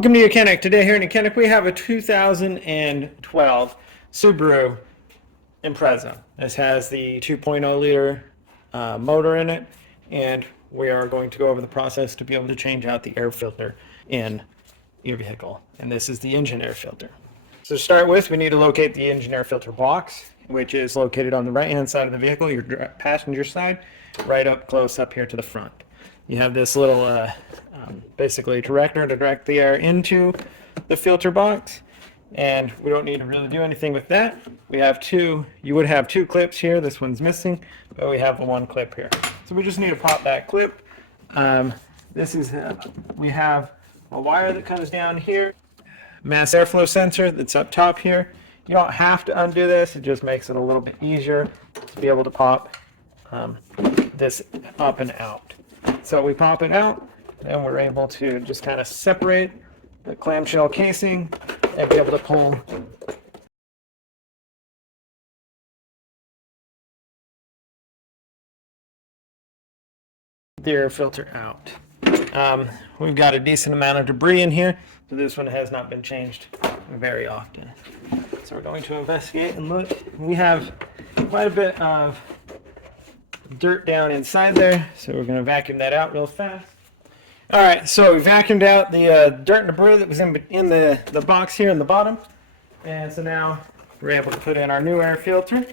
Welcome to YOUCANIC. Today here in YOUCANIC we have a 2012 Subaru Impreza. This has the 2.0 liter motor in it, and we are going to go over the process to be able to change out the air filter in your vehicle. And this is the engine air filter. So to start with, we need to locate the engine air filter box, which is located on the right hand side of the vehicle, your passenger side, right up close up here to the front. You have this little basically director to direct the air into the filter box, and we don't need to really do anything with that. We have you would have two clips here. This one's missing, but we have the one clip here. So we just need to pop that clip. We have a wire that comes down here, mass airflow sensor that's up top here. You don't have to undo this, it just makes it a little bit easier to be able to pop this up and out. So we pop it out, and we're able to just kind of separate the clamshell casing and be able to pull the air filter out. We've got a decent amount of debris in here, so this one has not been changed very often. So we're going to investigate and look. We have quite a bit of dirt down inside there, so we're going to vacuum that out real fast. All right, so we vacuumed out the dirt and debris that was in the box here in the bottom, and so now we're able to put in our new air filter.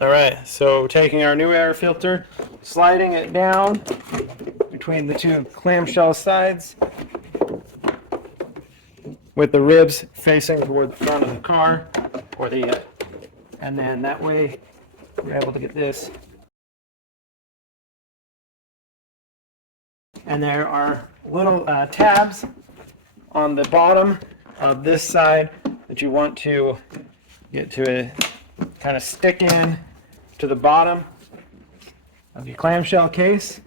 All right, so taking our new air filter, sliding it down between the two clamshell sides with the ribs facing toward the front of the car, and then that way we're able to get this. And there are little tabs on the bottom of this side that you want to get to kind of stick in to the bottom of your clamshell case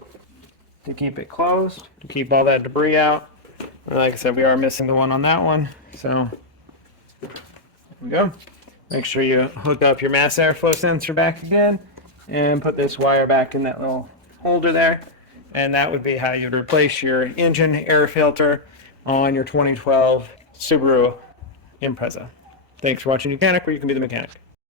to keep it closed, to keep all that debris out. Like I said, we are missing the one on that one, so there we go. Make sure you hook up your mass airflow sensor back again and put this wire back in that little holder there. And that would be how you'd replace your engine air filter on your 2012 Subaru Impreza. Thanks for watching YOUCANIC, where you can be the mechanic.